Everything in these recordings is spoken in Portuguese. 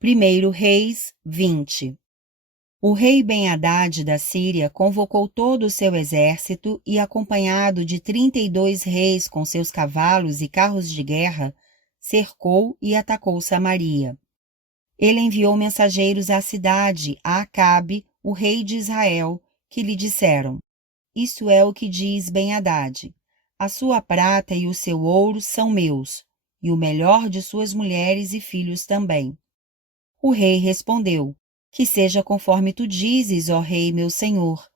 1 Reis 20. O rei Ben-Hadad da Síria convocou todo o seu exército e, acompanhado de 32 reis com seus cavalos e carros de guerra, cercou e atacou Samaria. Ele enviou mensageiros à cidade, a Acabe, o rei de Israel, que lhe disseram: Isto é o que diz Ben-Hadad: a sua prata e o seu ouro são meus, e o melhor de suas mulheres e filhos também. O rei respondeu: Que seja conforme tu dizes, ó rei meu senhor.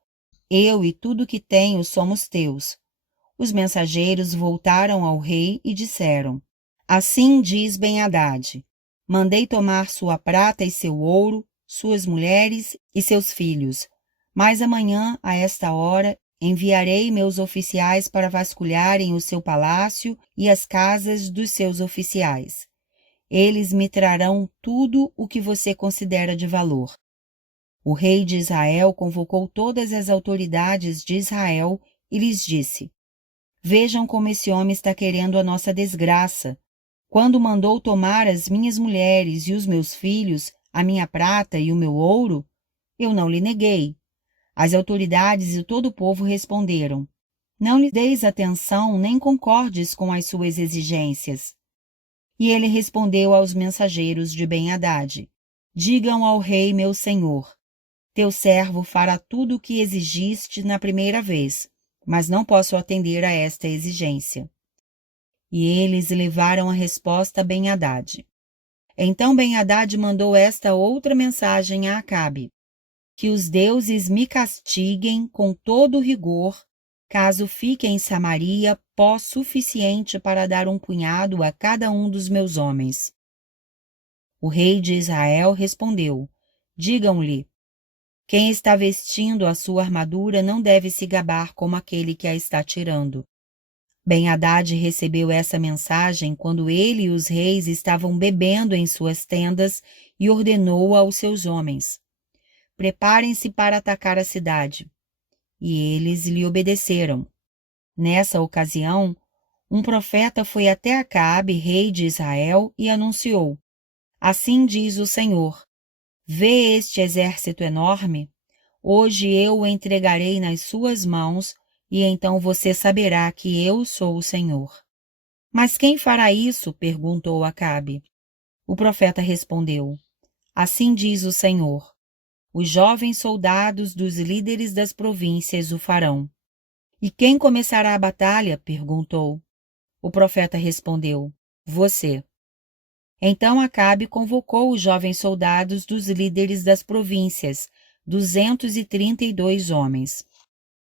Eu e tudo que tenho somos teus. Os mensageiros voltaram ao rei e disseram: Assim diz Ben-Hadad: Mandei tomar sua prata e seu ouro, suas mulheres e seus filhos. Mas amanhã, a esta hora, enviarei meus oficiais para vasculharem o seu palácio e as casas dos seus oficiais. Eles me trarão tudo o que você considera de valor. O rei de Israel convocou todas as autoridades de Israel e lhes disse: Vejam como esse homem está querendo a nossa desgraça. Quando mandou tomar as minhas mulheres e os meus filhos, a minha prata e o meu ouro, eu não lhe neguei. As autoridades e todo o povo responderam: Não lhe deis atenção nem concordes com as suas exigências. E ele respondeu aos mensageiros de Ben-Hadad: Digam ao rei meu senhor: Teu servo fará tudo o que exigiste na primeira vez, mas não posso atender a esta exigência. E eles levaram a resposta a Ben-Hadad. Então Ben-Hadad mandou esta outra mensagem a Acabe: Que os deuses me castiguem com todo rigor, caso fique em Samaria pó suficiente para dar um punhado a cada um dos meus homens. O rei de Israel respondeu: Digam-lhe: Quem está vestindo a sua armadura não deve se gabar como aquele que a está tirando. Ben-Hadad recebeu essa mensagem quando ele e os reis estavam bebendo em suas tendas e ordenou aos seus homens: Preparem-se para atacar a cidade. E eles lhe obedeceram. Nessa ocasião, um profeta foi até Acabe, rei de Israel, e anunciou: Assim diz o Senhor: Vê este exército enorme? Hoje eu o entregarei nas suas mãos, e então você saberá que eu sou o Senhor. Mas quem fará isso? Perguntou Acabe. O profeta respondeu: Assim diz o Senhor: Os jovens soldados dos líderes das províncias o farão. E quem começará a batalha? Perguntou. O profeta respondeu: Você. Então Acabe convocou os jovens soldados dos líderes das províncias, 232 homens.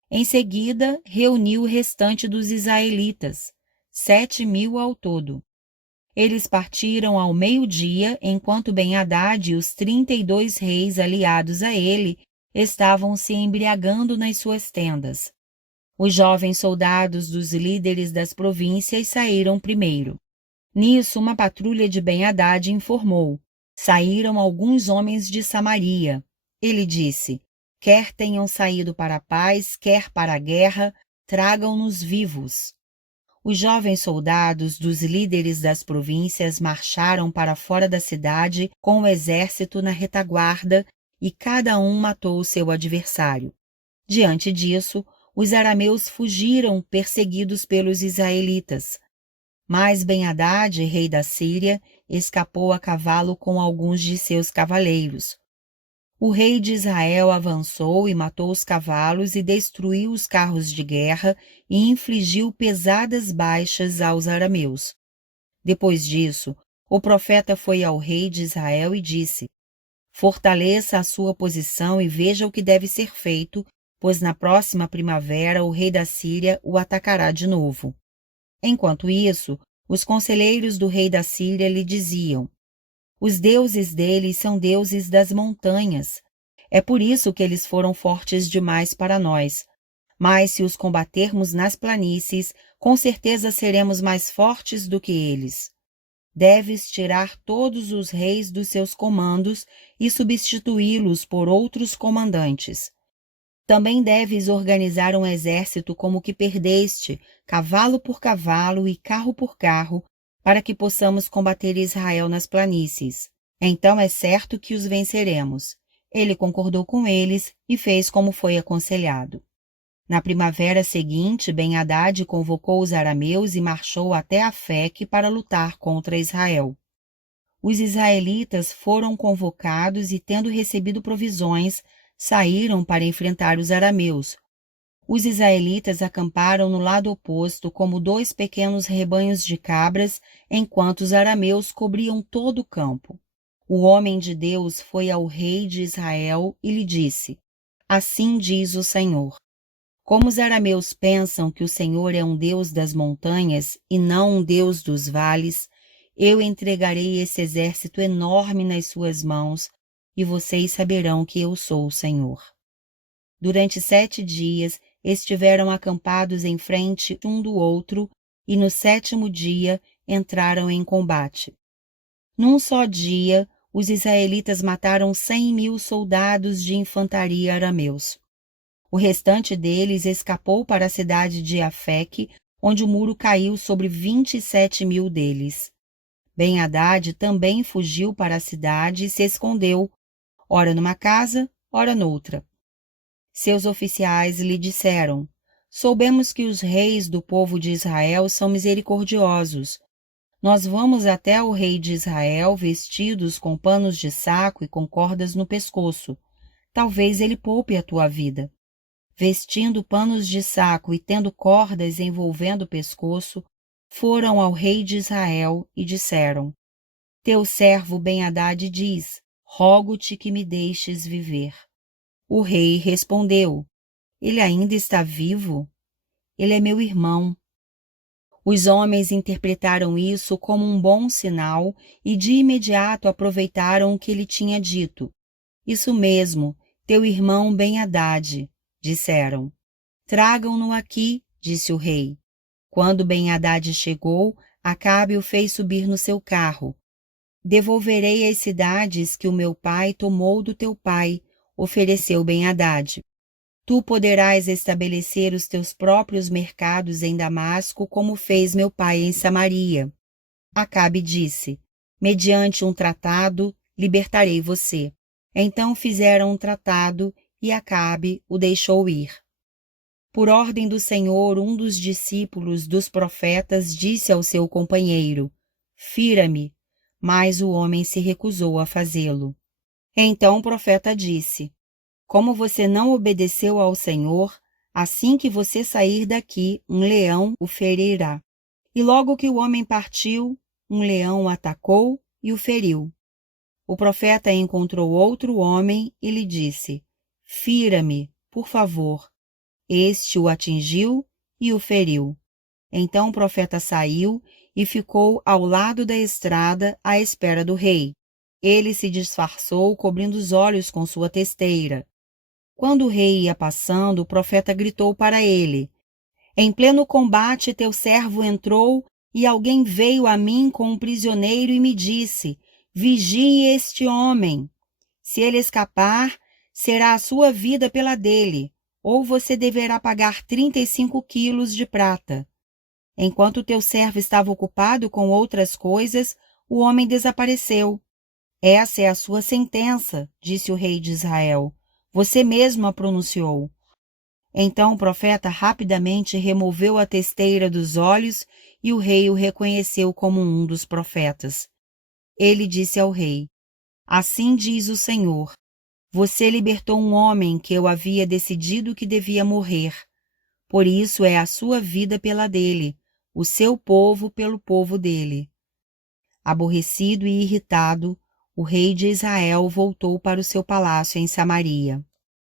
Em seguida, reuniu o restante dos israelitas, 7.000 ao todo. Eles partiram ao meio-dia, enquanto Ben-Hadad e os 32 reis aliados a ele estavam se embriagando nas suas tendas. Os jovens soldados dos líderes das províncias saíram primeiro. Nisso, uma patrulha de Ben-Hadad informou: Saíram alguns homens de Samaria. Ele disse: Quer tenham saído para a paz, quer para a guerra, tragam-nos vivos. Os jovens soldados dos líderes das províncias marcharam para fora da cidade com o exército na retaguarda e cada um matou o seu adversário. Diante disso, os arameus fugiram perseguidos pelos israelitas. Mas Ben-Hadad, rei da Síria, escapou a cavalo com alguns de seus cavaleiros. O rei de Israel avançou e matou os cavalos e destruiu os carros de guerra e infligiu pesadas baixas aos arameus. Depois disso, o profeta foi ao rei de Israel e disse: Fortaleça a sua posição e veja o que deve ser feito, pois na próxima primavera o rei da Síria o atacará de novo. Enquanto isso, os conselheiros do rei da Síria lhe diziam: Os deuses deles são deuses das montanhas. É por isso que eles foram fortes demais para nós. Mas se os combatermos nas planícies, com certeza seremos mais fortes do que eles. Deves tirar todos os reis dos seus comandos e substituí-los por outros comandantes. Também deves organizar um exército como o que perdeste, cavalo por cavalo e carro por carro, para que possamos combater Israel nas planícies. Então é certo que os venceremos. Ele concordou com eles e fez como foi aconselhado. Na primavera seguinte, Ben-Hadad convocou os arameus e marchou até Afeque para lutar contra Israel. Os israelitas foram convocados e, tendo recebido provisões, saíram para enfrentar os arameus. Os israelitas acamparam no lado oposto como 2 pequenos rebanhos de cabras, enquanto os arameus cobriam todo o campo. O homem de Deus foi ao rei de Israel e lhe disse: Assim diz o Senhor. Como os arameus pensam que o Senhor é um Deus das montanhas e não um Deus dos vales, eu entregarei esse exército enorme nas suas mãos, e vocês saberão que eu sou o Senhor. Durante 7 dias estiveram acampados em frente um do outro, e no 7º dia entraram em combate. Num só dia, os israelitas mataram 100.000 soldados de infantaria arameus. O restante deles escapou para a cidade de Afeque, onde o muro caiu sobre 27.000 deles. Ben-Hadad também fugiu para a cidade e se escondeu, ora numa casa, ora noutra. Seus oficiais lhe disseram: Soubemos que os reis do povo de Israel são misericordiosos. Nós vamos até o rei de Israel vestidos com panos de saco e com cordas no pescoço. Talvez ele poupe a tua vida. Vestindo panos de saco e tendo cordas envolvendo o pescoço, foram ao rei de Israel e disseram: Teu servo Ben-Hadad diz: Rogo-te que me deixes viver. O rei respondeu: Ele ainda está vivo? Ele é meu irmão. Os homens interpretaram isso como um bom sinal e de imediato aproveitaram o que ele tinha dito. Isso mesmo, teu irmão Ben-Hadad, disseram. Tragam-no aqui, disse o rei. Quando Ben-Hadad chegou, Acabe o fez subir no seu carro. Devolverei as cidades que o meu pai tomou do teu pai, ofereceu Ben-Hadad. Tu poderás estabelecer os teus próprios mercados em Damasco, como fez meu pai em Samaria. Acabe disse: Mediante um tratado, libertarei você. Então fizeram um tratado e Acabe o deixou ir. Por ordem do Senhor, um dos discípulos dos profetas disse ao seu companheiro: Fira-me, mas o homem se recusou a fazê-lo. Então o profeta disse: Como você não obedeceu ao Senhor, assim que você sair daqui, um leão o ferirá. E logo que o homem partiu, um leão o atacou e o feriu. O profeta encontrou outro homem e lhe disse: Fira-me, por favor. Este o atingiu e o feriu. Então o profeta saiu e ficou ao lado da estrada à espera do rei. Ele se disfarçou, cobrindo os olhos com sua testeira. Quando o rei ia passando, o profeta gritou para ele: Em pleno combate teu servo entrou, e alguém veio a mim com um prisioneiro e me disse: Vigie este homem. Se ele escapar, será a sua vida pela dele, ou você deverá pagar 35 quilos de prata. Enquanto teu servo estava ocupado com outras coisas, o homem desapareceu. Essa é a sua sentença, disse o rei de Israel. Você mesmo a pronunciou. Então o profeta rapidamente removeu a testeira dos olhos e o rei o reconheceu como um dos profetas. Ele disse ao rei: Assim diz o Senhor: Você libertou um homem que eu havia decidido que devia morrer. Por isso é a sua vida pela dele, o seu povo pelo povo dele. Aborrecido e irritado, o rei de Israel voltou para o seu palácio em Samaria.